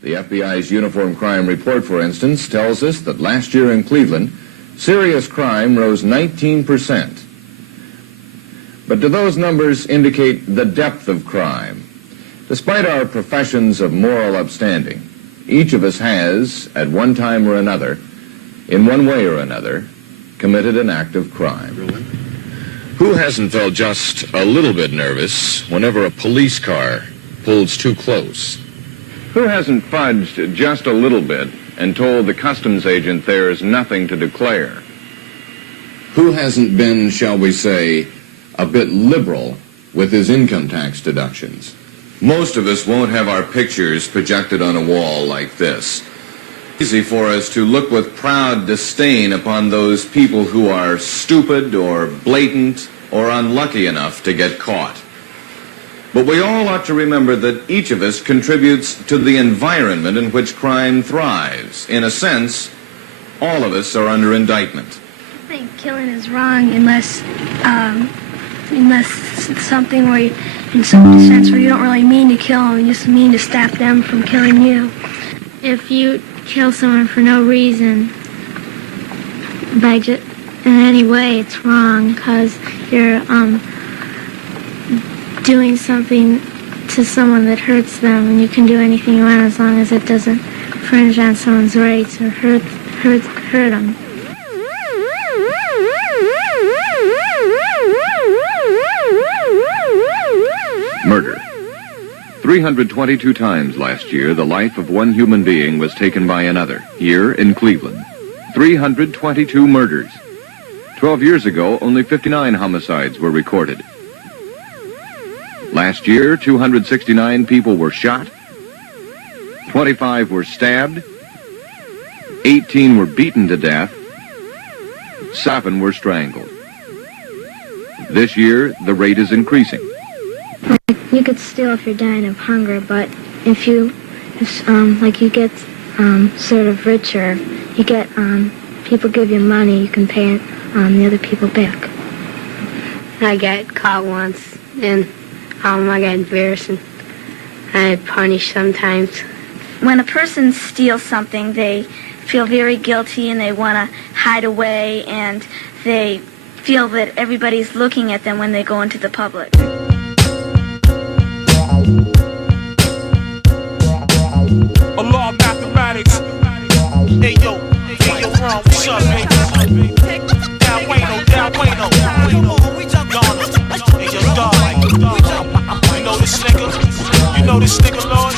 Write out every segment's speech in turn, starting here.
The FBI's Uniform Crime Report, for instance, tells us that last year in Cleveland, serious crime rose 19%. But do those numbers indicate the depth of crime? Despite our professions of moral upstanding, each of us has, at one time or another, in one way or another, committed an act of crime. Really? Who hasn't felt just a little bit nervous whenever a police car pulls too close? Who hasn't fudged just a little bit and told the customs agent there's nothing to declare? Who hasn't been, shall we say, a bit liberal with his income tax deductions? Most of us won't have our pictures projected on a wall like this. It's easy for us to look with proud disdain upon those people who are stupid or blatant or unlucky enough to get caught. But we all ought to remember that each of us contributes to the environment in which crime thrives. In a sense, all of us are under indictment. I think killing is wrong unless it's something where you, in some sense where you don't really mean to kill them, you just mean to stop them from killing you. If you kill someone for no reason, in any way, it's wrong because you're doing something to someone that hurts them, and you can do anything you want as long as it doesn't infringe on someone's rights or hurt them. Murder. 322 times last year, the life of one human being was taken by another, here in Cleveland. 322 murders. 12 years ago, only 59 homicides were recorded. Last year, 269 people were shot, 25 were stabbed, 18 were beaten to death, 7 were strangled. This year, the rate is increasing. You could steal if you're dying of hunger, but if you get sort of richer, you get people give you money, you can pay the other people back. I got caught once, and I got embarrassed, and I get punished sometimes. When a person steals something, they feel very guilty and they want to hide away, and they feel that everybody's looking at them when they go into the public. A law of mathematics. Hey yo, Ron, what's up, baby? Down Wayno. Ghana. Hey yo, dog. You know this nigga, Lord?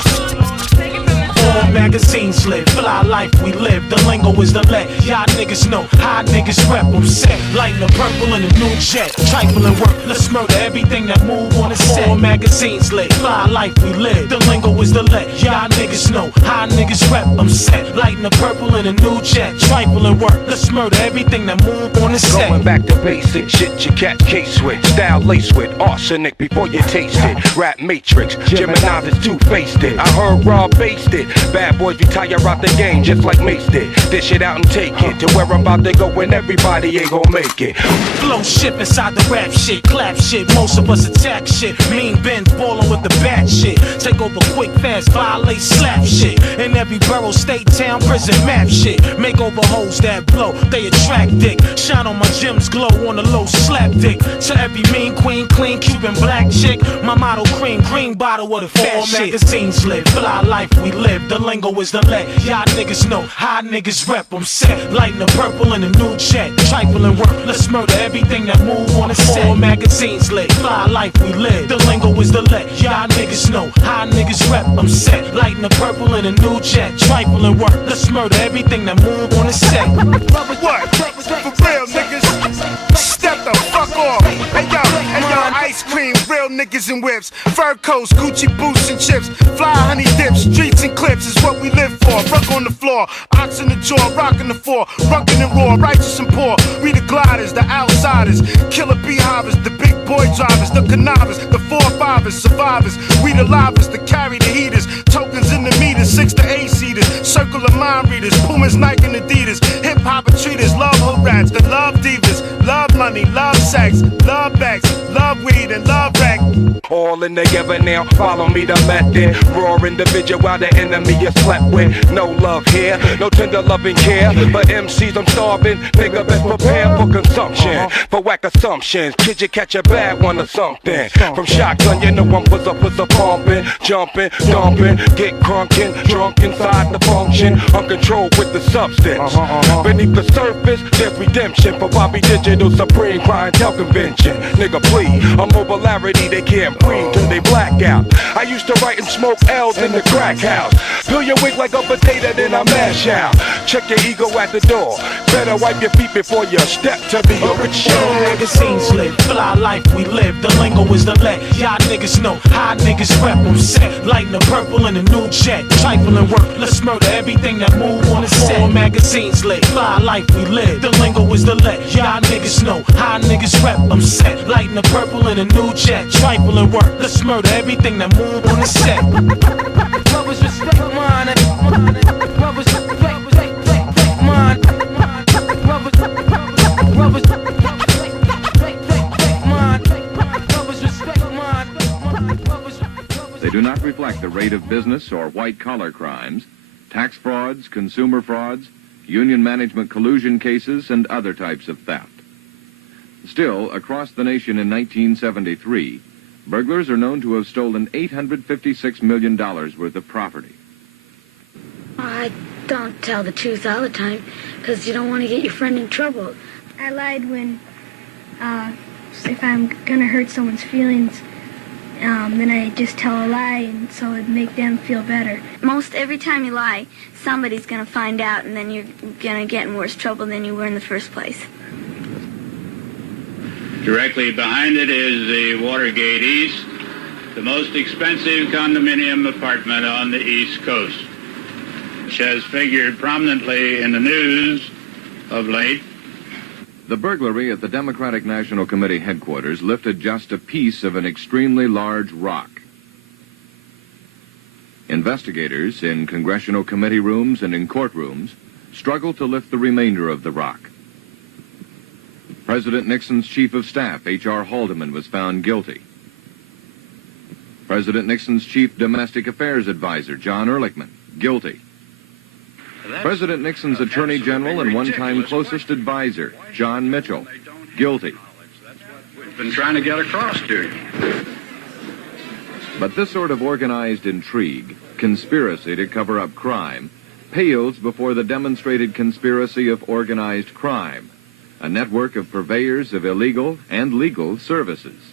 All magazines live, fly life we live. The lingo is the let y'all niggas know how niggas rep. I'm set, lighting the purple in a new jet. Trifling work, let's murder everything that move on the set. All magazines lit, fly life we live. The lingo is the let y'all niggas know how niggas rep. I'm set, lighting the purple in a new jet. Trifling work, let's murder everything that move on the set. Going back to basic shit, you catch case with. Style lace with arsenic before you taste it. Rap matrix, Gemini is two-faced it. I heard Rob based it. Bad boys retire out the game just like Mace did. Dish it out and take it to where I'm about to go when everybody ain't gon' make it. Flow shit inside the rap shit, clap shit. Most of us attack shit. Mean Ben ballin' with the bad shit. Take over quick, fast, violate, slap shit. In every borough, state, town, prison, map shit. Make over hoes that blow, they attract dick. Shine on my gems, glow on the low, slap dick. To every mean queen, clean Cuban black chick. My motto cream, green bottle of the fat all shit. Magazines live, fly life we live. The lingo is the let y'all niggas know how niggas rep. I'm set, lighting the purple in a new jet. Trifling work, let's murder everything that move on the set. All magazines lit, fly life we live. The lingo is the let y'all niggas know how niggas rep. I'm set, lighting the purple in a new jet. Trifling work, let's murder everything that move on the set. What? For real niggas, step the fuck off. Hey yo, ice cream, real niggas and whips. Fur coats, Gucci boots and chips. Fly honey dips, streets and clips is what we live for. Rug on the floor, ox in the jaw, rockin' the floor. Ruckin' and raw, righteous and poor. We the gliders, the outsiders. Killer beehives, the big boy drivers. The connivers, the 4-5ers, survivors. We the livers, the carry the heaters. Tokens in the meters, 6 to 8 seaters. Circle of mind readers, Pumas, Nike and Adidas. Hip hop treaters, love hood rats, the love divas. Love money, love sex, love bags, love weed and love rag. All falling together now. Follow me to method. Raw individual while the enemy is slept with. No love here, no tender loving care. But MCs, I'm starving. Nigga, best prepare for consumption. For whack assumptions. Kid, you catch a bad one or something. From shotgun, you know I'm pussy pumping, jumping, dumping, get crunking, drunk inside the function, uncontrolled with the substance. Beneath the surface, there's redemption for Bobby Digital Supreme Clientele Convention. Nigga, please, a mobilarity they can't breathe till they black out. I used to write and smoke L's in the crack house. Peel your wig like a potato, then I mash out. Check your ego at the door. Better wipe your feet before you step to the original. Magazines lit, fly life we live. The lingo is the let. Y'all niggas know how niggas rep them set. Lighting the purple in a new jet. Trifling work, let's murder everything that move on the set. Magazines lit, fly life we live. The lingo is the let. Y'all niggas know how niggas rep them set. Lighting the purple in a new jet. Trifling work, let's murder everything that move on the set. Brothers respect mine. Brothers respect mine. Brothers They do not reflect the rate of business or white-collar crimes, tax frauds, consumer frauds, union management collusion cases, and other types of theft. Still, across the nation in 1973, burglars are known to have stolen $856 million worth of property. I don't tell the truth all the time because you don't want to get your friend in trouble. I lied when, if I'm going to hurt someone's feelings, then I just tell a lie, and so it'd make them feel better. Most every time you lie, somebody's going to find out, and then you're going to get in worse trouble than you were in the first place. Directly behind it is the Watergate East, the most expensive condominium apartment on the East Coast, which has figured prominently in the news of late. The burglary at the Democratic National Committee headquarters lifted just a piece of an extremely large rock. Investigators in congressional committee rooms and in courtrooms struggled to lift the remainder of the rock. President Nixon's chief of staff, H.R. Haldeman, was found guilty. President Nixon's chief domestic affairs advisor, John Ehrlichman, guilty. President Nixon's Attorney General and one-time closest advisor, John Mitchell, guilty. We've been trying to get across to you. But this sort of organized intrigue, conspiracy to cover up crime, pales before the demonstrated conspiracy of organized crime, a network of purveyors of illegal and legal services.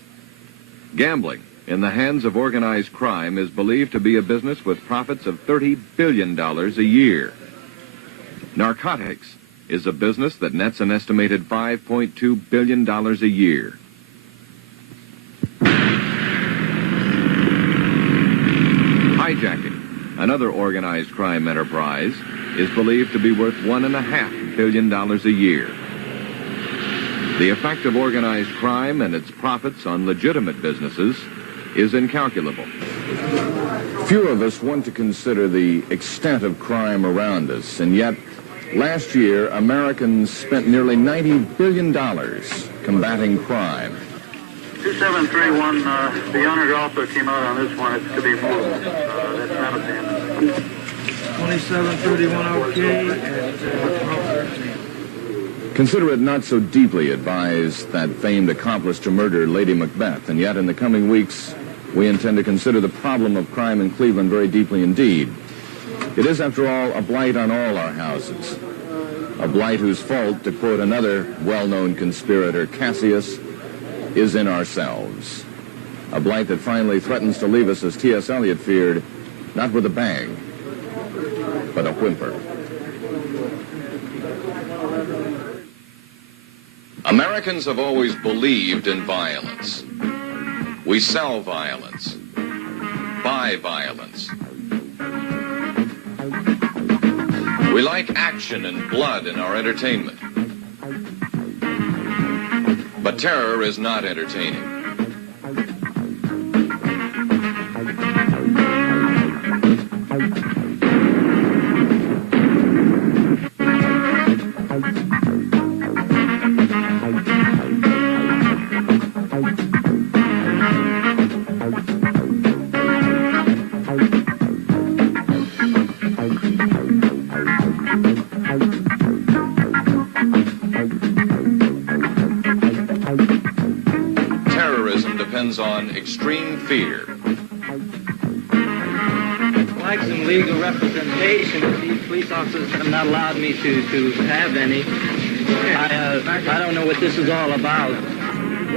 Gambling in the hands of organized crime is believed to be a business with profits of $30 billion a year. Narcotics is a business that nets an estimated $5.2 billion a year. Hijacking, another organized crime enterprise, is believed to be worth $1.5 billion a year. The effect of organized crime and its profits on legitimate businesses is incalculable. Few of us want to consider the extent of crime around us, and yet last year Americans spent nearly $90 billion combating crime. 2731, the owner also came out on this one. It's to be moved. That's not a payment. 2731, okay, and 1213. Consider it not so deeply advised that famed accomplice to murder Lady Macbeth, and yet in the coming weeks we intend to consider the problem of crime in Cleveland very deeply indeed. It is, after all, a blight on all our houses. A blight whose fault, to quote another well-known conspirator, Cassius, is in ourselves. A blight that finally threatens to leave us, as T.S. Eliot feared, not with a bang, but a whimper. Americans have always believed in violence. We sell violence, buy violence. We like action and blood in our entertainment. But terror is not entertaining. extreme fear. I'd like some legal representation. These police officers have not allowed me to have any. I don't know what this is all about.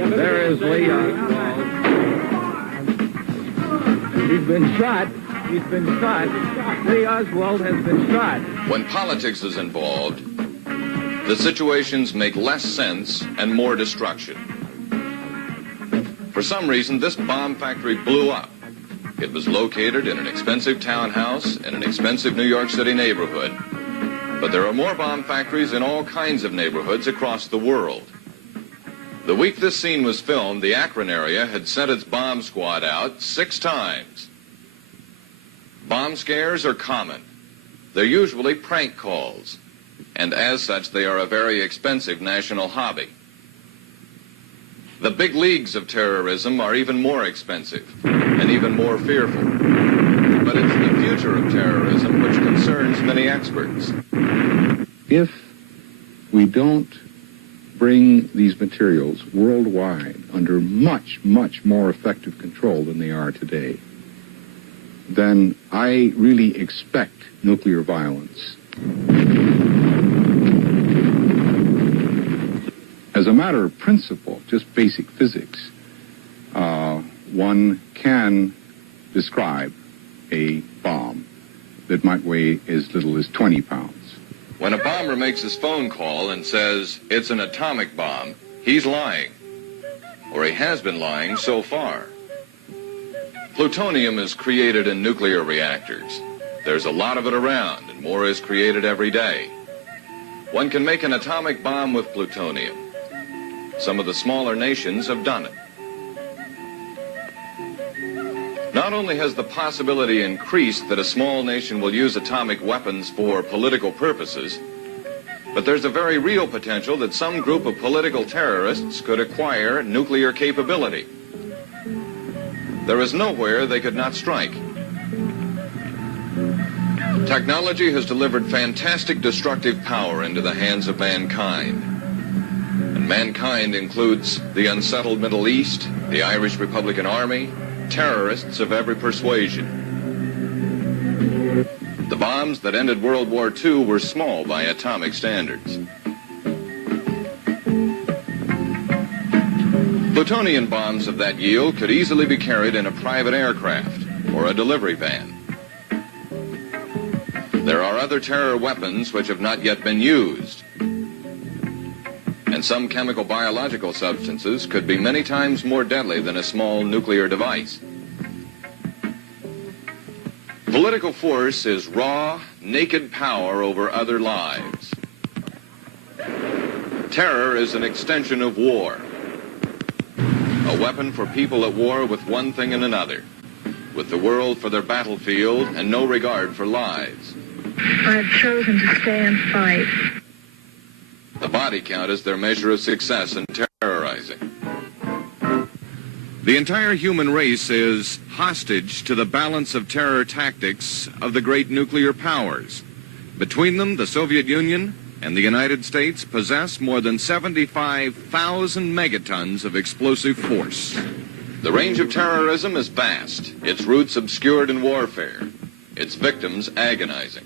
There is Lee Oswald. He's been shot. He's been shot. Lee Oswald has been shot. When politics is involved, the situations make less sense and more destruction. For some reason, this bomb factory blew up. It was located in an expensive townhouse in an expensive New York City neighborhood. But there are more bomb factories in all kinds of neighborhoods across the world. The week this scene was filmed, the Akron area had sent its bomb squad out 6 times. Bomb scares are common. They're usually prank calls, and as such, they are a very expensive national hobby. The big leagues of terrorism are even more expensive and even more fearful. But it's the future of terrorism which concerns many experts. If we don't bring these materials worldwide under much, much more effective control than they are today, then I really expect nuclear violence. As a matter of principle, just basic physics, one can describe a bomb that might weigh as little as 20 pounds. When a bomber makes his phone call and says it's an atomic bomb, he's lying. Or he has been lying so far. Plutonium is created in nuclear reactors. There's a lot of it around, and more is created every day. One can make an atomic bomb with plutonium. Some of the smaller nations have done it. Not only has the possibility increased that a small nation will use atomic weapons for political purposes, but there's a very real potential that some group of political terrorists could acquire nuclear capability. There is nowhere they could not strike. Technology has delivered fantastic destructive power into the hands of mankind. And mankind includes the unsettled Middle East, the Irish Republican Army, terrorists of every persuasion. The bombs that ended World War II were small by atomic standards. Plutonium bombs of that yield could easily be carried in a private aircraft or a delivery van. There are other terror weapons which have not yet been used. And some chemical biological substances could be many times more deadly than a small nuclear device. Political force is raw, naked power over other lives. Terror is an extension of war. A weapon for people at war with one thing and another, with the world for their battlefield and no regard for lives. I've chosen to stay and fight. The body count is their measure of success in terrorizing. The entire human race is hostage to the balance of terror tactics of the great nuclear powers. Between them, the Soviet Union and the United States possess more than 75,000 megatons of explosive force. The range of terrorism is vast, its roots obscured in warfare, its victims agonizing.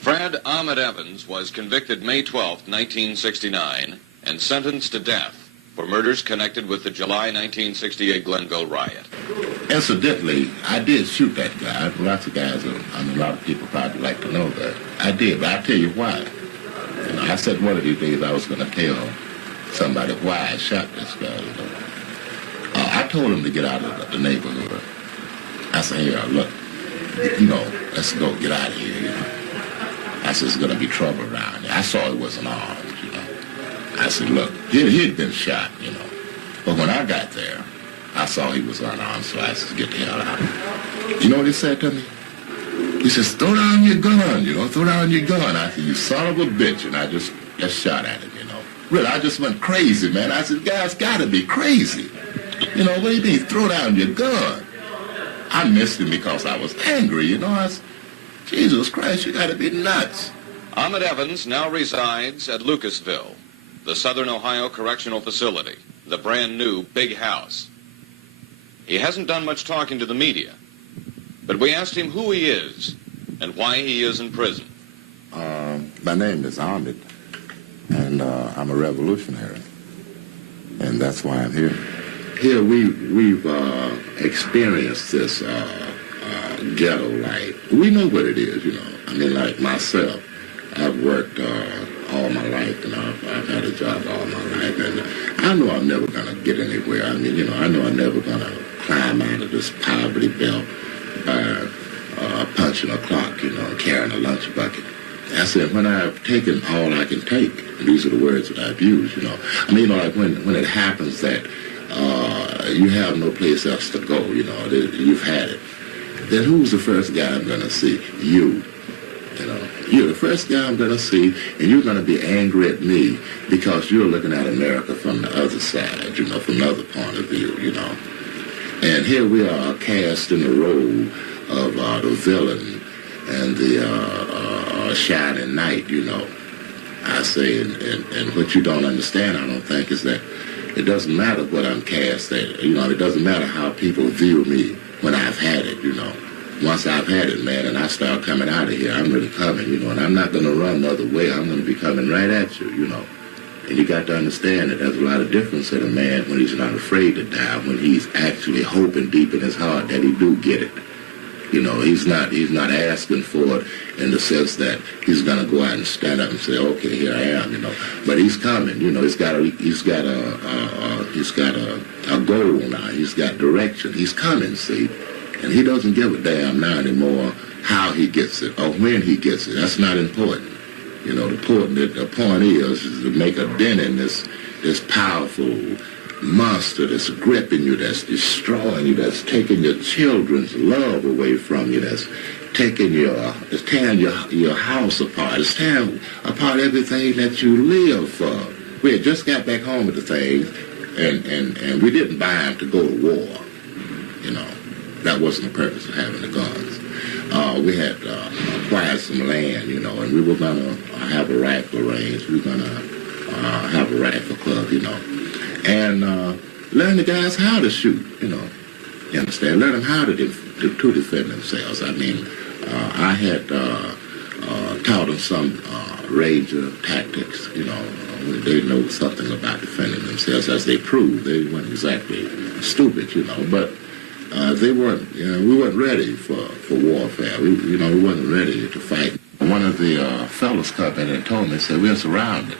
Fred Ahmed Evans was convicted May 12, 1969, and sentenced to death for murders connected with the July 1968 Glenville riot. Incidentally, I did shoot that guy. Lots of guys, a lot of people probably like to know that. I did, but I'll tell you why. You know, I said one of these days I was going to tell somebody why I shot this guy. You know. I told him to get out of the neighborhood. I said, here, look, you know, let's go, get out of here, you know. I said, there's going to be trouble around here. I saw he wasn't armed, you know. I said, look, he'd been shot, you know. But when I got there, I saw he was unarmed, so I said, get the hell out. You know what he said to me? He says, throw down your gun, you know, throw down your gun. I said, you son of a bitch, and I just shot at him, you know. Really, I just went crazy, man. I said, guys got to be crazy. You know, what do you mean, throw down your gun? I missed him because I was angry, you know. Jesus Christ, you got to be nuts. Ahmed Evans now resides at Lucasville, the Southern Ohio Correctional Facility, the brand new big house. He hasn't done much talking to the media, but we asked him who he is and why he is in prison. My name is Ahmed, and I'm a revolutionary, and that's why I'm here. Here we've experienced this ghetto life. We know what it is, you know. I mean, like myself, I've worked all my life, and I've had a job all my life, and I know I'm never going to get anywhere. I mean, you know, I know I'm never going to climb out of this poverty belt by punching a clock, you know, and carrying a lunch bucket. I said, when I've taken all I can take, and these are the words that I've used, you know. I mean, like when it happens that you have no place else to go, you know, you've had it, then who's the first guy I'm going to see? You. You know, you're the first guy I'm going to see, and you're going to be angry at me because you're looking at America from the other side, you know, from the other point of view, you know. And here we are cast in the role of the villain and the shining knight, you know. I say, and what you don't understand, I don't think, is that it doesn't matter what I'm cast at. You know, it doesn't matter how people view me when I've had it, you know. Once I've had it, man, and I start coming out of here, I'm really coming, you know, and I'm not going to run the other way. I'm going to be coming right at you, you know. And you got to understand that there's a lot of difference in a man when he's not afraid to die, when he's actually hoping deep in his heart that he do get it. You know, he's not asking for it in the sense that he's going to go out and stand up and say, okay, here I am, you know. But he's coming, you know. He's got a goal now. He's got direction. He's coming, see. And he doesn't give a damn now anymore how he gets it or when he gets it. That's not important. You know, the point is to make a dent in this powerful monster that's gripping you, that's destroying you, that's taking your children's love away from you, that's taking it's tearing your house apart, it's tearing apart everything that you live for. We had just got back home with the things, and we didn't buy them to go to war. You know, that wasn't the purpose of having the guns. We had acquired some land, you know, and we were going to have a rifle range. We were going to have a rifle club, you know, and learn the guys how to shoot, you know. You understand? Learn them how to defend themselves. I mean, I had taught them some Ranger tactics, you know. They know something about defending themselves, as they proved. They weren't exactly stupid, you know, but they weren't, you know, we weren't ready for warfare. We wasn't ready to fight. One of the fellows come in and told me, said, we're surrounded,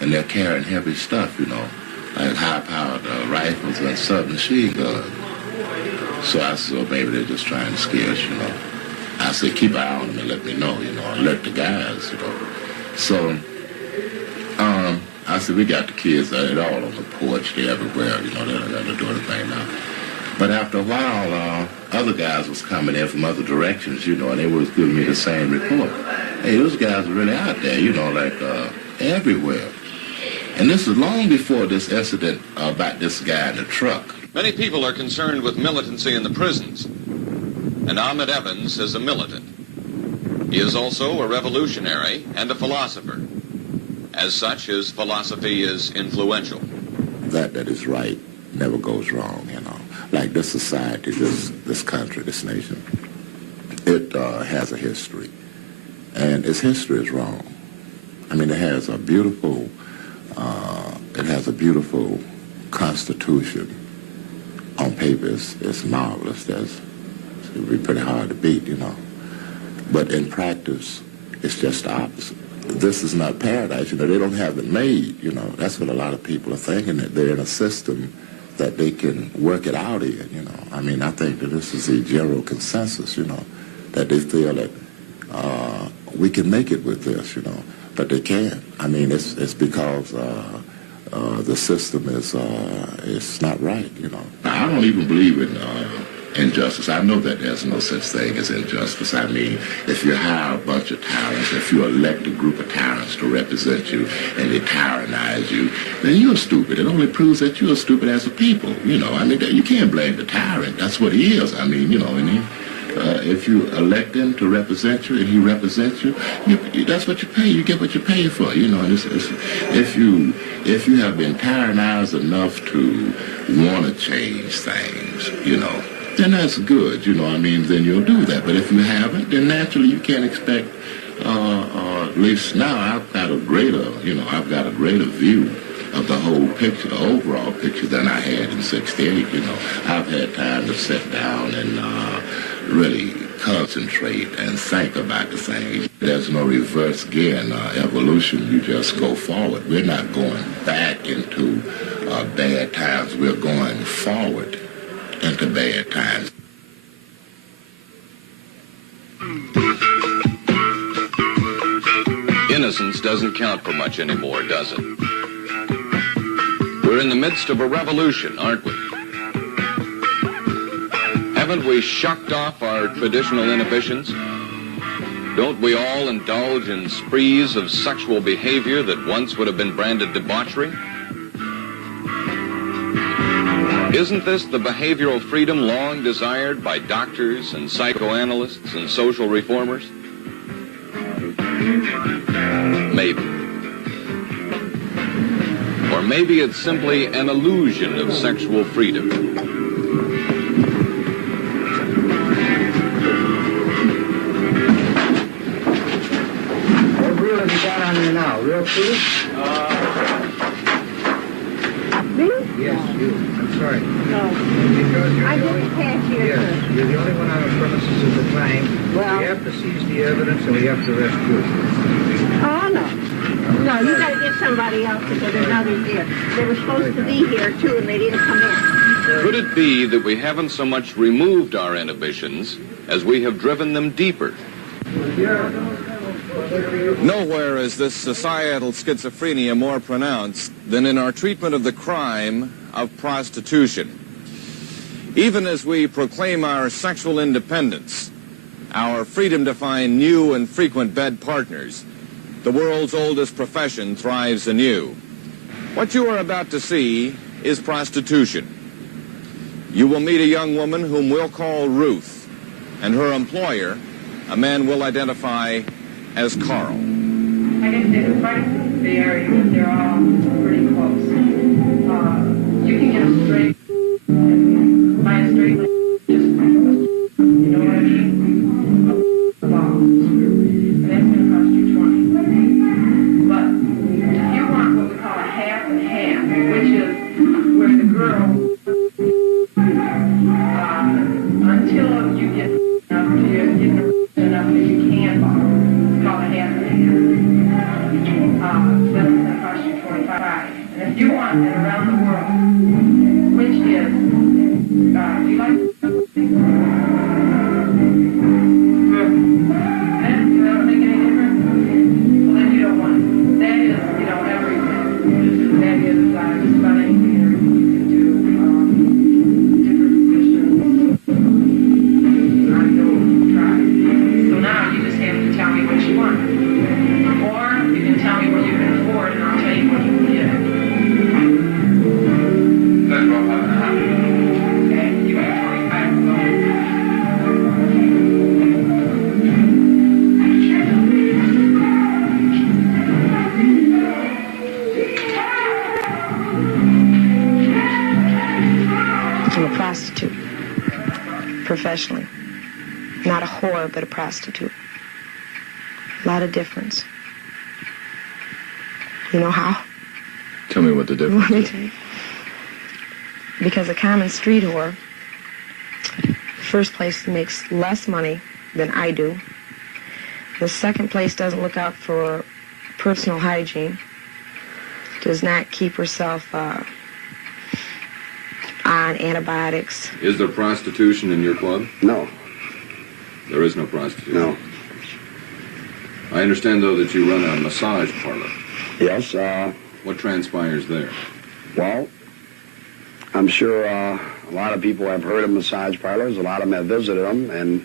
and they're carrying heavy stuff, you know, like high-powered rifles and submachine guns. So I said, well, maybe they're just trying to scare us, you know. I said, keep an eye on them and let me know, you know, alert the guys, you know. So I said, we got the kids, they're all on the porch, they're everywhere, you know, they're doing the thing now. But after a while, other guys was coming in from other directions, you know, and they was giving me the same report. Hey, those guys are really out there, you know, like everywhere. And this is long before this incident about this guy in the truck. Many people are concerned with militancy in the prisons, and Ahmed Evans is a militant. He is also a revolutionary and a philosopher. As such, his philosophy is influential. That is right never goes wrong, you know. Like this society, this country, this nation, it has a history, and its history is wrong. I mean, it has a beautiful constitution. On paper, it's marvelous. It would be pretty hard to beat, you know. But in practice, it's just the opposite. This is not paradise, you know. They don't have it made, you know. That's what a lot of people are thinking, that they're in a system that they can work it out in, you know. I mean, I think that this is a general consensus, you know, that they feel that we can make it with this, you know, but they can't. I mean, it's because the system is not right, you know. I don't even believe in injustice. I know that there's no such thing as injustice. I mean, if you hire a bunch of tyrants, if you elect a group of tyrants to represent you and they tyrannize you, then you're stupid. It only proves that you're stupid as a people. You know, I mean, you can't blame the tyrant. That's what he is. I mean, you know, and if you elect him to represent you and he represents you, that's what you pay. You get what you pay for. You know, and if you have been tyrannized enough to want to change things, you know, then that's good, you know, I mean, then you'll do that. But if you haven't, then naturally you can't expect, at least now I've got a greater view of the whole picture, the overall picture than I had in 68, you know. I've had time to sit down and really concentrate and think about the thing. There's no reverse gear in evolution. You just go forward. We're not going back into bad times. We're going forward into bad times. Innocence doesn't count for much anymore, does it? We're in the midst of a revolution, aren't we? Haven't we shucked off our traditional inhibitions? Don't we all indulge in sprees of sexual behavior that once would have been branded debauchery? Isn't this the behavioral freedom long desired by doctors and psychoanalysts and social reformers? Maybe. Or maybe it's simply an illusion of sexual freedom. What reel have you got on there now? Real food? Me? Yes, you. I'm sorry. No. Because you're I the didn't only... catch you. Yes, you're the only one on the premises at the time. Well... We have to seize the evidence and we have to arrest you. Oh, no. No, you got to get somebody else because there's others here. They were supposed to be here, too, and they didn't come in. Could it be that we haven't so much removed our inhibitions as we have driven them deeper? Nowhere is this societal schizophrenia more pronounced than in our treatment of the crime of prostitution. Even as we proclaim our sexual independence, our freedom to find new and frequent bed partners, the world's oldest profession thrives anew. What you are about to see is prostitution. You will meet a young woman whom we'll call Ruth, and her employer, a man we'll identify as Carl. I guess the prices vary, but they're all pretty close. You can get a straight, buy a straight line, just you know what I mean? And that's going to cost you $20. But if you want what we call a half and half, which is where the girl, until you get enough that you can borrow, it's called a half and half. That's going to cost you $25. And if you want it around the world, which is, do you like professionally. Not a whore, but a prostitute. A lot of difference. You know how? Tell me what the difference is. Because a common street whore, first place makes less money than I do. The second place doesn't look out for personal hygiene, does not keep herself on antibiotics. Is there prostitution in your club? No. There is no prostitution? No. I understand, though, that you run a massage parlor. Yes. What transpires there? Well, I'm sure a lot of people have heard of massage parlors. A lot of them have visited them, and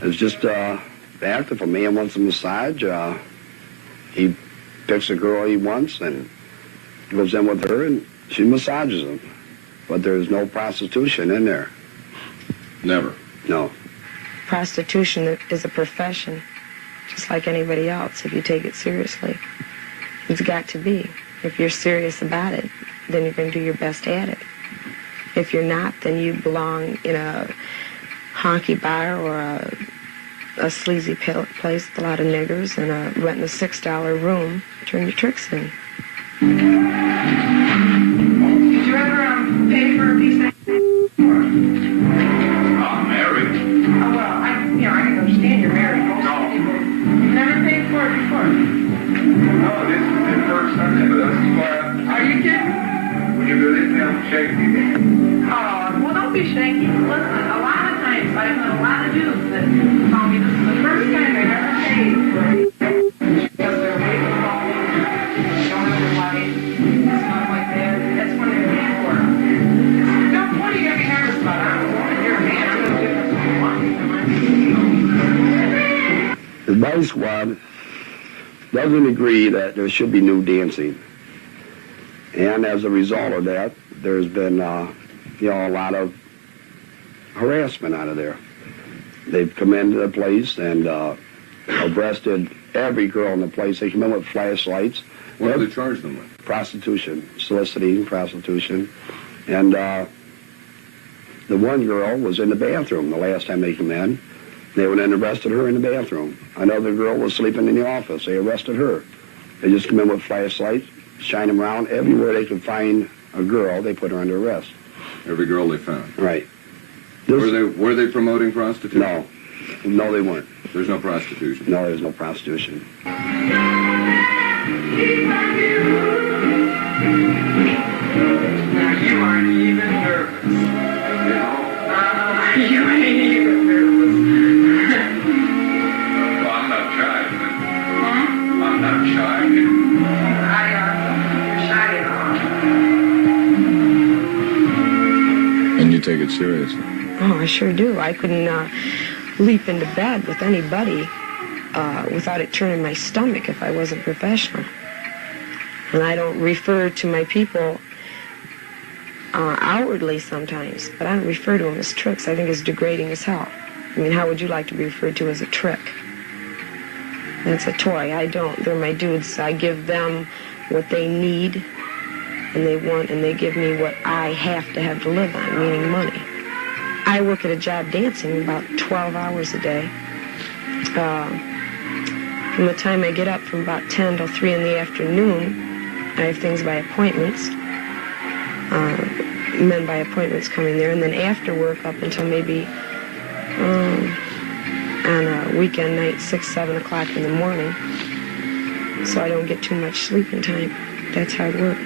it's just the act. If a man wants a massage, he picks a girl he wants and goes in with her, and she massages him. But there's no prostitution in there. Never. No. Prostitution is a profession, just like anybody else, if you take it seriously. It's got to be. If you're serious about it, then you're going to do your best at it. If you're not, then you belong in a honky bar or a sleazy place with a lot of niggers and renting a $6 room, turn your tricks in. Did you ever pay for a piece of Married. Oh, well, I can understand you're married. Most people never paid for it before. No, this is the first Sunday, but that's why. Are you kidding? When you really feel shaky. Oh, well, don't be shaky. Listen, a lot of times I've had a lot of dudes that tell me this is the first time they've ever paid for it because they're waiting for all they don't have their wife, stuff like that. That's when they're paying for it. Don't, what are you going to be nervous about? I'm a woman, you're a man. I'm going to do what you want. The Vice Squad doesn't agree that there should be new dancing. And as a result of that, there's been, a lot of harassment out of there. They've come into the place and arrested every girl in the place. They come in with flashlights. What do they charge them with? Prostitution, soliciting, prostitution. And the one girl was in the bathroom the last time they came in. They went in and arrested her in the bathroom. Another girl was sleeping in the office. They arrested her. They just come in with flashlights, shine them around. Everywhere they could find a girl, they put her under arrest. Every girl they found. Right. Were they promoting prostitution? No. No, they weren't. There's no prostitution? No, there's no prostitution. Now, you aren't even nervous. You ain't even nervous. Well, I'm not shy. I'm not shy. You're shy at all. And you take it seriously? Oh, I sure do. I couldn't leap into bed with anybody without it turning my stomach if I wasn't professional. And I don't refer to my people outwardly sometimes, but I don't refer to them as tricks. I think it's degrading as hell. I mean, how would you like to be referred to as a trick? That's a toy. I don't. They're my dudes. I give them what they need and they want, and they give me what I have to live on, meaning money. I work at a job dancing about 12 hours a day. From the time I get up from about 10 till 3 in the afternoon, I have things by appointments, men by appointments coming there, and then after work up until maybe on a weekend night, 6, 7 o'clock in the morning, so I don't get too much sleeping time. That's hard work.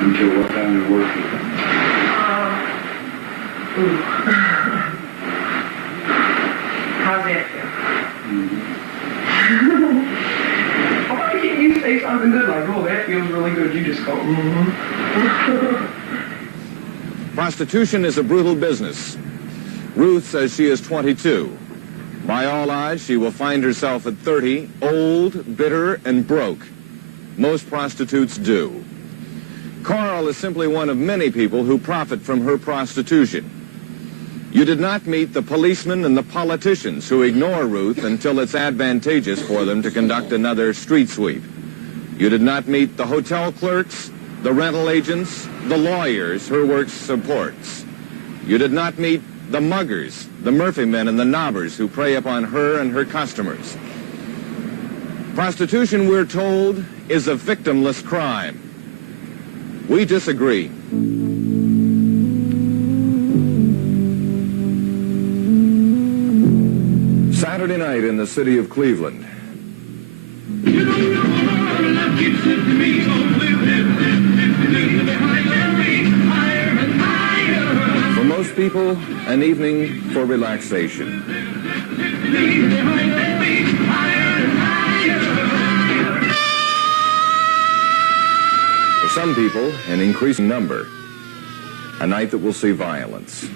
Until what time you're working? How's that feel? Why can't you say something good like, oh, that feels really good? You just go, Prostitution is a brutal business. Ruth says she is 22. By all odds, she will find herself at 30, old, bitter, and broke. Most prostitutes do. Carl is simply one of many people who profit from her prostitution. You did not meet the policemen and the politicians who ignore Ruth until it's advantageous for them to conduct another street sweep. You did not meet the hotel clerks, the rental agents, the lawyers her work supports. You did not meet the muggers, the Murphy men, and the knobbers who prey upon her and her customers. Prostitution, we're told, is a victimless crime. We disagree. Saturday night in the city of Cleveland. For most people, an evening for relaxation. For some people, an increasing number, a night that will see violence.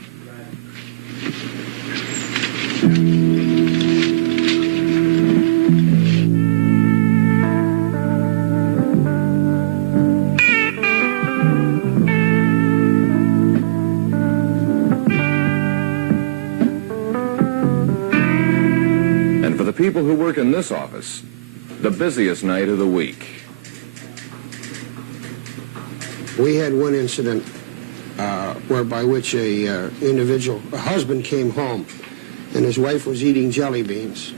And for the people who work in this office, the busiest night of the week. We had one incident whereby which a husband came home, and his wife was eating jelly beans.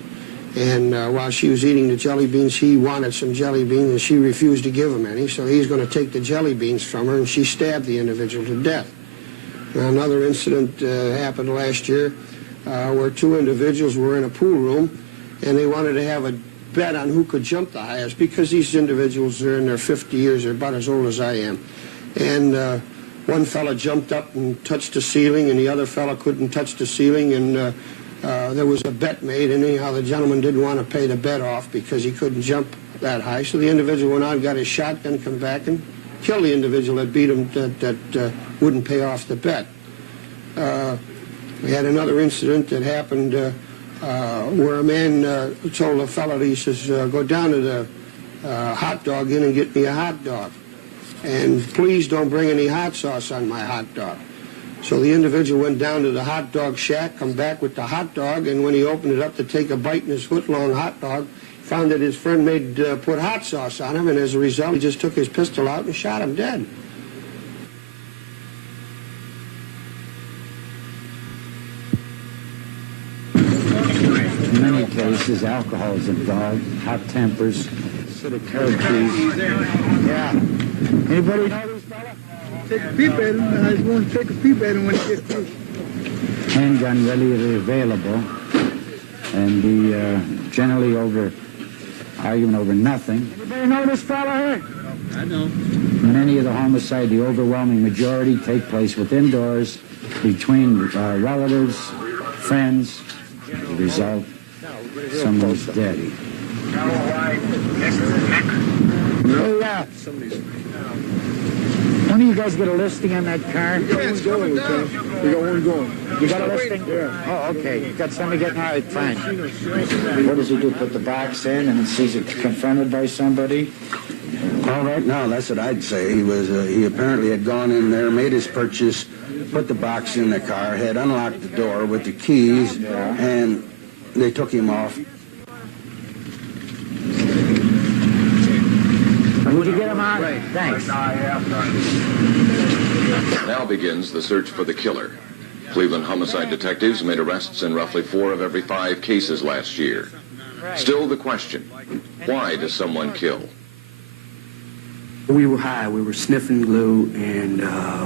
And while she was eating the jelly beans, he wanted some jelly beans, and she refused to give him any, so he's going to take the jelly beans from her, and she stabbed the individual to death. Now, another incident happened last year where two individuals were in a pool room, and they wanted to have a bet on who could jump the highest, because these individuals are in their 50 years, they're about as old as I am. And one fella jumped up and touched the ceiling, and the other fella couldn't touch the ceiling, and there was a bet made, and anyhow the gentleman didn't want to pay the bet off because he couldn't jump that high. So the individual went out, got his shotgun, come back, and killed the individual that beat him, that wouldn't pay off the bet. We had another incident that happened where a man told a fellow, he says, go down to the hot dog inn and get me a hot dog. And please don't bring any hot sauce on my hot dog. So the individual went down to the hot dog shack, come back with the hot dog, and when he opened it up to take a bite in his foot-long hot dog, found that his friend put hot sauce on him, and as a result, he just took his pistol out and shot him dead. In many cases, alcohol is involved, hot tempers, territories. Yeah. Anybody know this fella? Take a peep at him. I just want to take a peep at him when he gets through. Handgun readily available, and be generally arguing over nothing. Anybody know this fella here? I know. Many of the homicide, the overwhelming majority, take place within doors, between relatives, friends. As a result, someone's dead. Hey, when do you guys get a listing on that car? We got one going. You got a listing? Yeah. Oh, okay. You got somebody getting out. Fine. What does he do? Put the box in and sees it confronted by somebody? Well, right now, that's what I'd say. He apparently had gone in there, made his purchase, put the box in the car, had unlocked the door with the keys, and they took him off. Would you get him out? Right. Thanks. Now begins the search for the killer. Cleveland homicide detectives made arrests in roughly 4 of every 5 cases last year. Still the question, why does someone kill? We were high. We were sniffing glue, and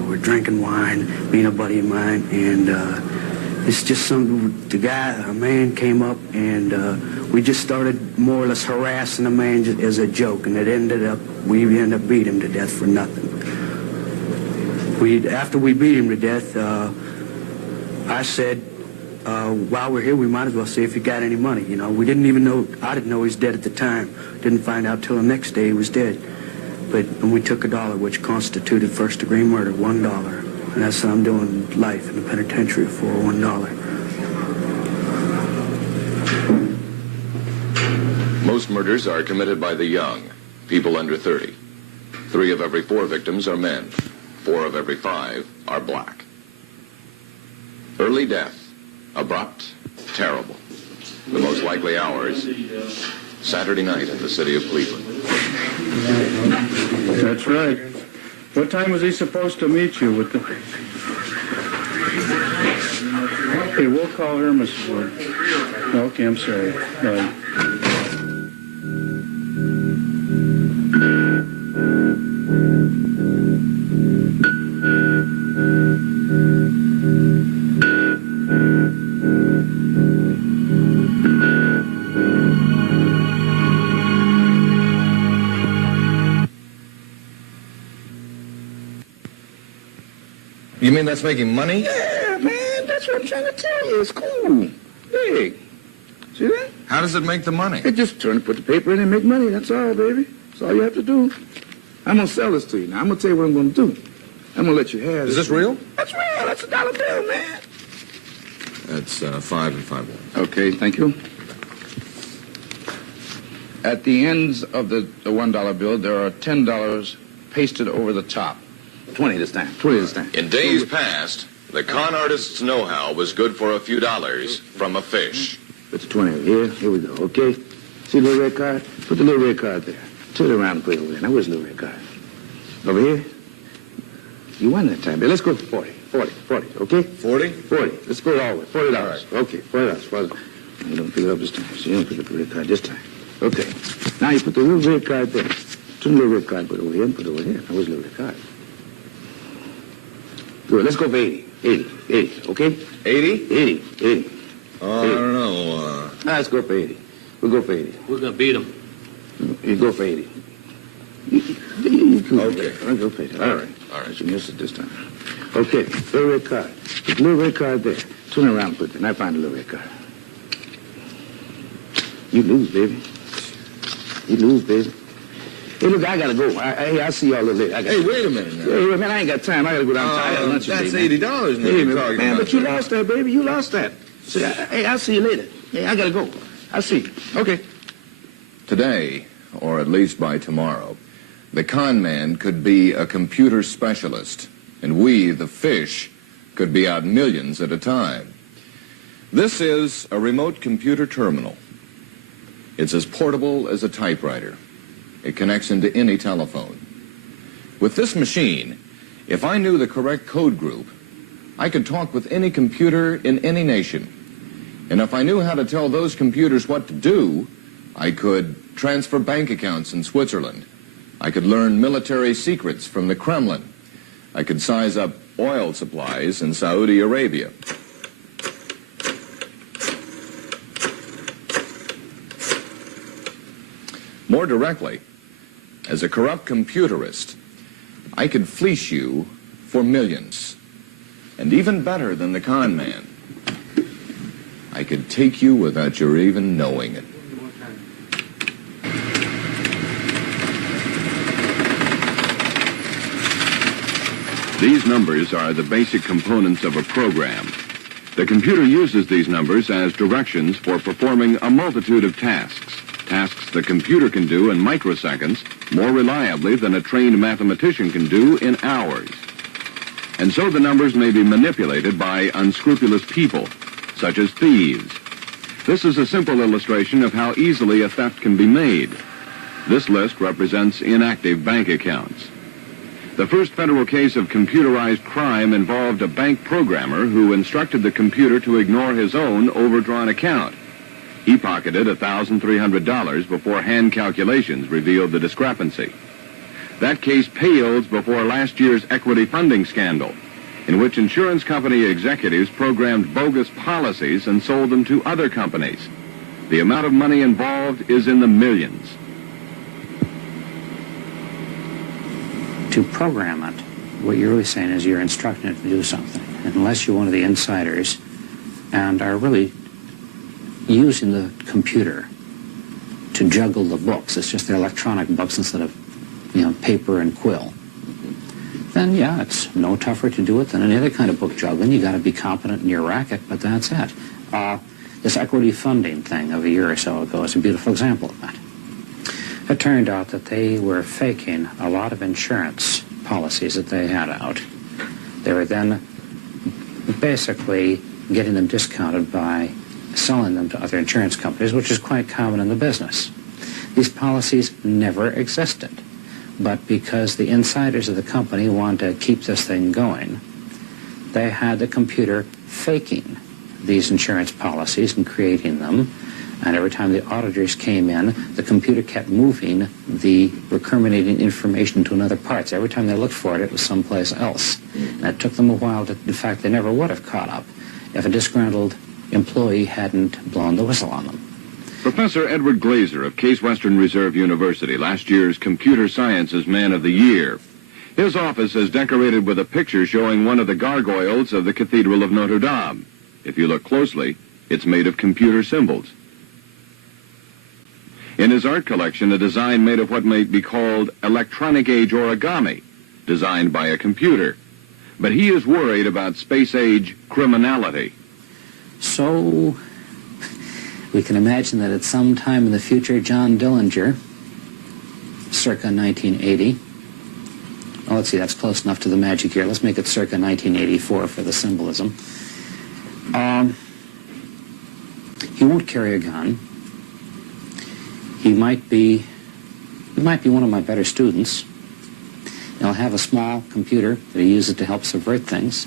we're drinking wine, me and a buddy of mine, and it's just something, a man came up, and we just started more or less harassing the man just as a joke, and we ended up beating him to death for nothing. After we beat him to death, I said, while we're here, we might as well see if he got any money. You know, we didn't even know, I didn't know he was dead at the time. Didn't find out till the next day he was dead. And we took $1, which constituted first-degree murder, $1. And that's what I'm doing, life in the penitentiary for $1. Most murders are committed by the young, people under 30. 3 of every 4 victims are men. 4 of every 5 are black. Early death, abrupt, terrible. The most likely hours, Saturday night in the city of Cleveland. That's right. What time was he supposed to meet you with the... Hey, we'll call her, Mrs. Ward. Okay, I'm sorry. You mean that's making money? Yeah, man, that's what I'm trying to tell you. It's cool. Big. See that? How does it make the money? It just put the paper in and make money. That's all, baby. That's all you have to do. I'm going to sell this to you. Now, I'm going to tell you what I'm going to do. I'm going to let you have it. Is this real? That's real. That's $1 bill, man. That's 5 and 5 1. Okay, thank you. At the ends of the $1 bill, there are $10 pasted over the top. 20 this time. 20 this time. In days past, the con artist's know-how was good for a few dollars from a fish. Put the 20 over here. Here we go, okay? See the little red card? Put the little red card there. Turn it around and put it over there. Now, where's the little red card? Over here? You won that time, baby. Let's go for 40, okay? 40? 40. Let's go all the way. $40. Right. Okay, $40. You don't pick it up this time. So you don't pick up the red card this time. Okay. Now you put the little red card there. Turn the little red card, put it over here, and put it over here. Now, where's the little red card? Good. Let's go for 80. 80, okay? 80? 80. Oh, 80. I don't know. Let's go for 80. We'll go for 80. We're going to beat them. You go for 80. Okay. I'll go for 80. All right. All right. You missed it this time. Okay. Little red card. Put the little red card there. Turn around and put it there. Now find the little red card. You lose, baby. You lose, baby. Hey, look, I gotta go. I'll see y'all a little later. Hey, wait a minute now. Hey, man, I ain't got time. I gotta go down. I got lunch that's today, $80 now. Hey, You're talking man, about but you lost that, baby. You lost that. See, hey, I'll see you later. Hey, I gotta go. I'll see you. Okay. Today, or at least by tomorrow, the con man could be a computer specialist, and we, the fish, could be out millions at a time. This is a remote computer terminal. It's as portable as a typewriter. It connects into any telephone. With this machine, if I knew the correct code group, I could talk with any computer in any nation. And if I knew how to tell those computers what to do, I could transfer bank accounts in Switzerland. I could learn military secrets from the Kremlin. I could size up oil supplies in Saudi Arabia. More directly, as a corrupt computerist, I could fleece you for millions. And even better than the con man, I could take you without your even knowing it. These numbers are the basic components of a program. The computer uses these numbers as directions for performing a multitude of tasks. Tasks the computer can do in microseconds more reliably than a trained mathematician can do in hours. And so the numbers may be manipulated by unscrupulous people, such as thieves. This is a simple illustration of how easily a theft can be made. This list represents inactive bank accounts. The first federal case of computerized crime involved a bank programmer who instructed the computer to ignore his own overdrawn account. He pocketed $1,300 before hand calculations revealed the discrepancy. That case pales before last year's equity funding scandal, in which insurance company executives programmed bogus policies and sold them to other companies. The amount of money involved is in the millions. To program it, what you're really saying is you're instructing it to do something. Unless you're one of the insiders and are really using the computer to juggle the books, it's just the electronic books instead of, paper and quill, then yeah, it's no tougher to do it than any other kind of book juggling. You got to be competent in your racket, but that's it. This equity funding thing of a year or so ago is a beautiful example of that. It turned out that they were faking a lot of insurance policies that they had out. They were then basically getting them discounted by selling them to other insurance companies, which is quite common in the business. These policies never existed, but because the insiders of the company wanted to keep this thing going, they had the computer faking these insurance policies and creating them. And every time the auditors came in, the computer kept moving the recriminating information to another part. So every time they looked for it, it was someplace else. And it took them a while to, in fact, they never would have caught up if a disgruntled employee hadn't blown the whistle on them. Professor Edward Glazer of Case Western Reserve University, last year's Computer Sciences Man of the Year. His office is decorated with a picture showing one of the gargoyles of the Cathedral of Notre Dame. If you look closely, it's made of computer symbols. In his art collection, a design made of what may be called electronic-age origami, designed by a computer. But he is worried about space-age criminality. So we can imagine that at some time in the future, John Dillinger, circa 1980, oh, let's see, that's close enough to the magic year. Let's make it circa 1984 for the symbolism. He won't carry a gun. He might be one of my better students. He'll have a small computer that he uses to help subvert things,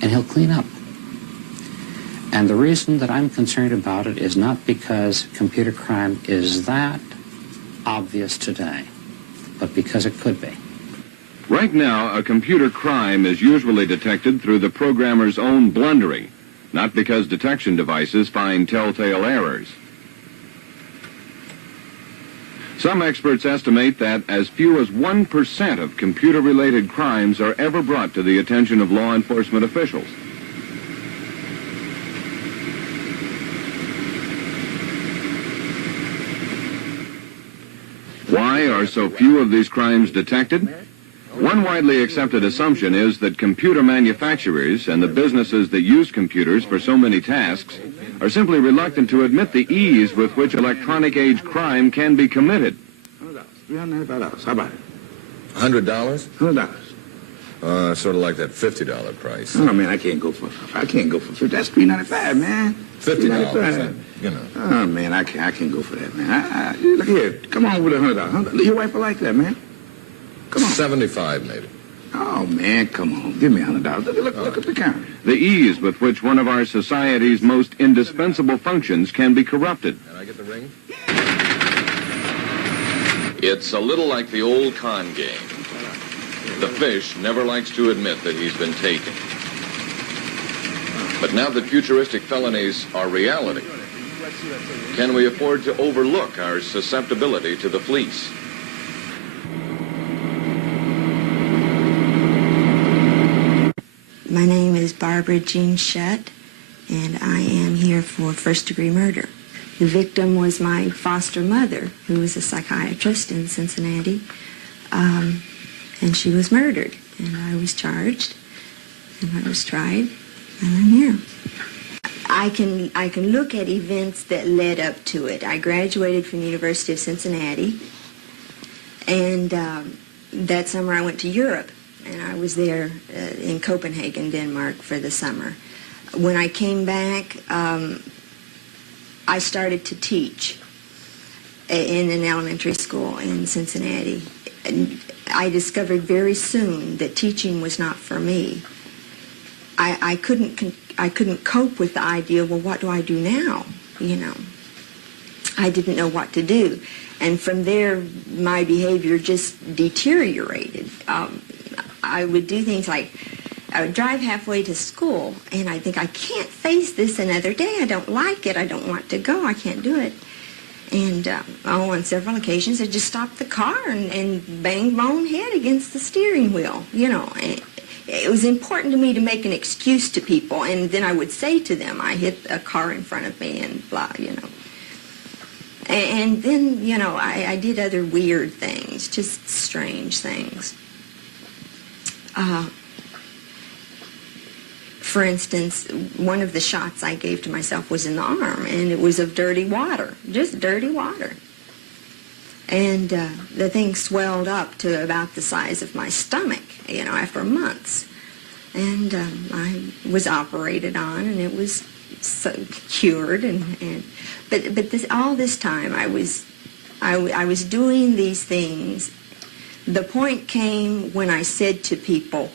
and he'll clean up. And the reason that I'm concerned about it is not because computer crime is that obvious today, but because it could be. Right now, a computer crime is usually detected through the programmer's own blundering, not because detection devices find telltale errors. Some experts estimate that as few as 1% of computer-related crimes are ever brought to the attention of law enforcement officials. Why are so few of these crimes detected? One widely accepted assumption is that computer manufacturers and the businesses that use computers for so many tasks are simply reluctant to admit the ease with which electronic-age crime can be committed. $395. How about it? $100? $100. Sort of like that $50 price. Oh man, I can't go for $50. That's $395, man. $50. You know. Oh man, I can't go for that, man. Look here, come on with $100. Your wife will like that, man. Come on. 75, maybe. Oh man, come on, give me $100. Look at the counter. The ease with which one of our society's most indispensable functions can be corrupted. Can I get the ring? It's a little like the old con game. The fish never likes to admit that he's been taken. But now that futuristic felonies are reality, can we afford to overlook our susceptibility to the fleece? My name is Barbara Jean Shutt, and I am here for first-degree murder. The victim was my foster mother, who was a psychiatrist in Cincinnati, and she was murdered. And I was charged, and I was tried, and I'm here. I can look at events that led up to it. I graduated from the University of Cincinnati, and that summer I went to Europe, and I was there in Copenhagen, Denmark, for the summer. When I came back, I started to teach in an elementary school in Cincinnati. And I discovered very soon that teaching was not for me. I couldn't cope with the idea, well, what do I do now? You know, I didn't know what to do. And from there, my behavior just deteriorated. I would do things like, I would drive halfway to school, and I'd think, I can't face this another day. I don't like it. I don't want to go. I can't do it. And on several occasions, I just stopped the car and banged my own head against the steering wheel. You know, it was important to me to make an excuse to people, and then I would say to them, I hit a car in front of me and blah, you know. And then, you know, I did other weird things, just strange things. For instance, one of the shots I gave to myself was in the arm, and it was of dirty water, just dirty water. And the thing swelled up to about the size of my stomach, you know, after months. And I was operated on, and it was cured. But all this time I was doing these things. The point came when I said to people,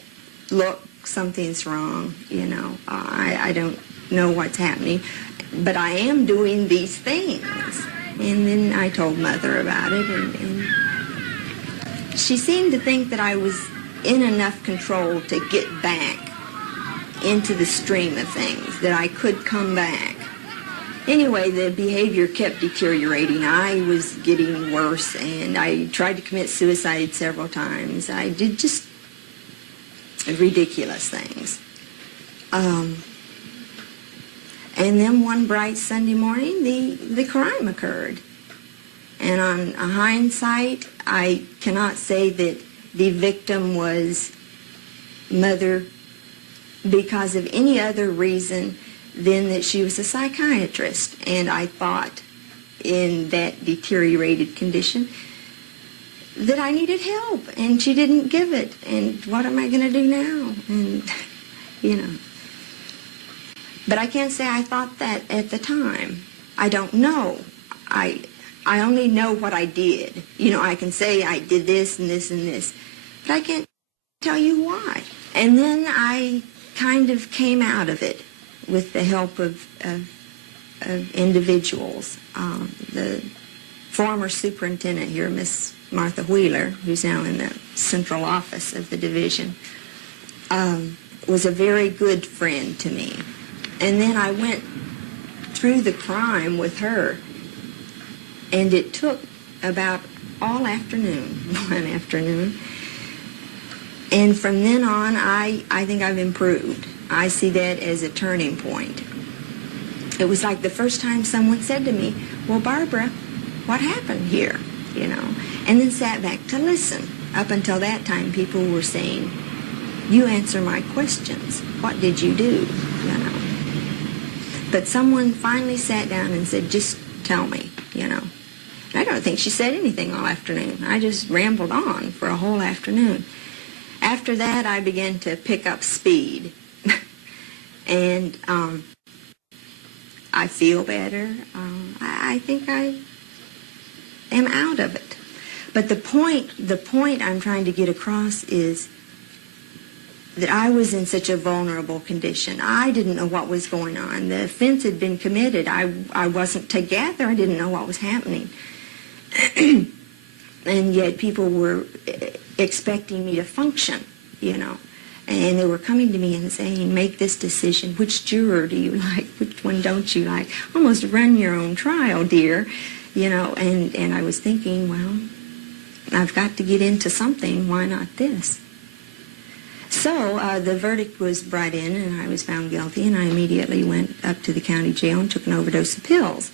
"Look, something's wrong. You know, I don't know what's happening, but I am doing these things." And then I told Mother about it, and she seemed to think that I was in enough control to get back into the stream of things, that I could come back. Anyway, the behavior kept deteriorating. I was getting worse, and I tried to commit suicide several times. I did just ridiculous things. And then one bright Sunday morning, the crime occurred. And on hindsight, I cannot say that the victim was Mother because of any other reason than that she was a psychiatrist. And I thought in that deteriorated condition that I needed help, and she didn't give it. And what am I going to do now? And, you know. But I can't say I thought that at the time. I don't know. I only know what I did. You know, I can say I did this and this and this, but I can't tell you why. And then I kind of came out of it with the help of individuals. The former superintendent here, Miss Martha Wheeler, who's now in the central office of the division, was a very good friend to me. And then I went through the crime with her, and it took about all afternoon, one afternoon. And from then on, I think I've improved. I see that as a turning point. It was like the first time someone said to me, "Well, Barbara, what happened here?" You know, and then sat back to listen. Up until that time, people were saying, "You answer my questions. What did you do?" You know. But someone finally sat down and said, "Just tell me," you know. And I don't think she said anything all afternoon. I just rambled on for a whole afternoon. After that, I began to pick up speed. And I feel better. I think I am out of it. But the point I'm trying to get across is that I was in such a vulnerable condition. I didn't know what was going on. The offense had been committed. I wasn't together. I didn't know what was happening. And yet people were expecting me to function, you know. And they were coming to me and saying, "Make this decision. Which juror do you like? Which one don't you like? Almost run your own trial, dear." You know, and I was thinking, well, I've got to get into something. Why not this? So the verdict was brought in, and I was found guilty, and I immediately went up to the county jail and took an overdose of pills,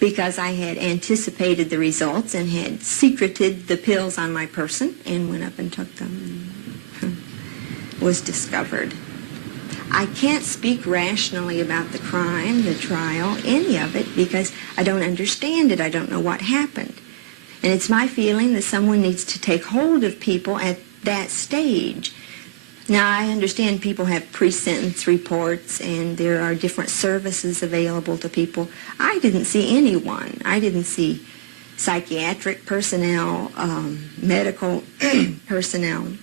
because I had anticipated the results and had secreted the pills on my person and went up and took them and was discovered. I can't speak rationally about the crime, the trial, any of it, because I don't understand it. I don't know what happened. And it's my feeling that someone needs to take hold of people at that stage. Now, I understand people have pre-sentence reports and there are different services available to people. I didn't see anyone. I didn't see psychiatric personnel, medical personnel.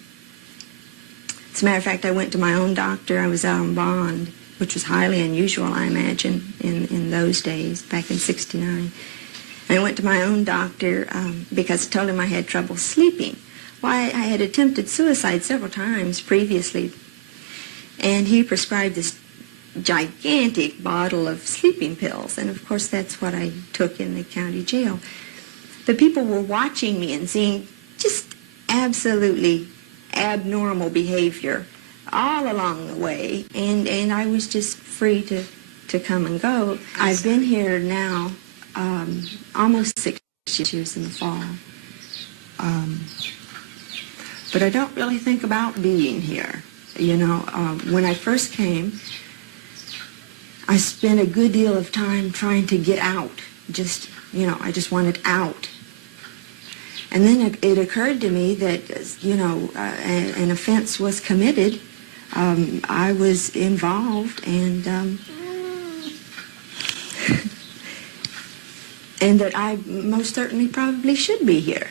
As a matter of fact, I went to my own doctor. I was out on bond, which was highly unusual, I imagine, in those days, back in '69. And I went to my own doctor because I told him I had trouble sleeping. Well, I had attempted suicide several times previously, and he prescribed this gigantic bottle of sleeping pills, and of course that's what I took in the county jail. But people were watching me and seeing just absolutely abnormal behavior all along the way, and I was just free to come and go. I've been here now almost 6 years in the fall. But I don't really think about being here. You know, when I first came, I spent a good deal of time trying to get out. Just, you know, I just wanted out. And then it occurred to me that, you know, an offense was committed. I was involved, and and that I most certainly probably should be here.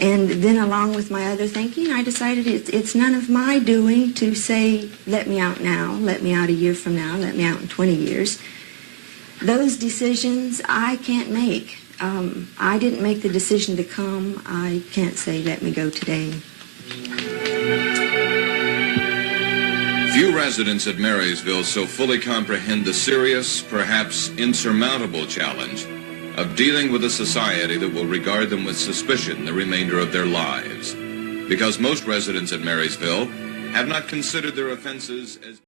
And then along with my other thinking, I decided it's none of my doing to say, let me out now, let me out a year from now, let me out in 20 years. Those decisions I can't make. I didn't make the decision to come. I can't say, let me go today. Few residents at Marysville so fully comprehend the serious, perhaps insurmountable challenge of dealing with a society that will regard them with suspicion the remainder of their lives. Because most residents at Marysville have not considered their offenses as